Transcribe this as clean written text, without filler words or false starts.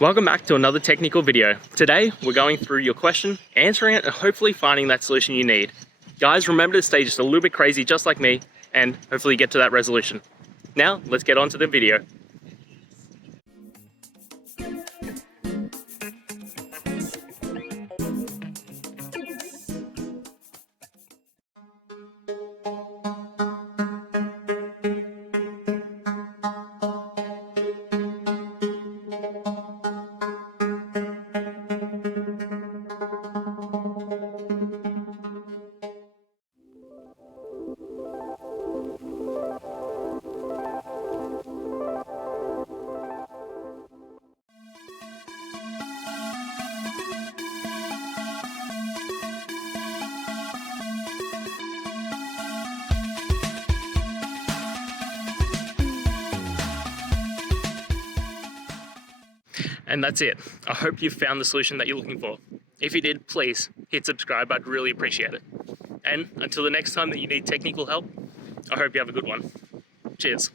Welcome back to another technical video. Today, we're going through your question, answering it, and hopefully finding that solution you need. Guys, remember to stay just a little bit crazy, just like me, and hopefully get to that resolution. Now, let's get on to the video. And that's it. I hope you found the solution that you're looking for. If you did, please hit subscribe. I'd really appreciate it. And until the next time that you need technical help, I hope you have a good one. Cheers.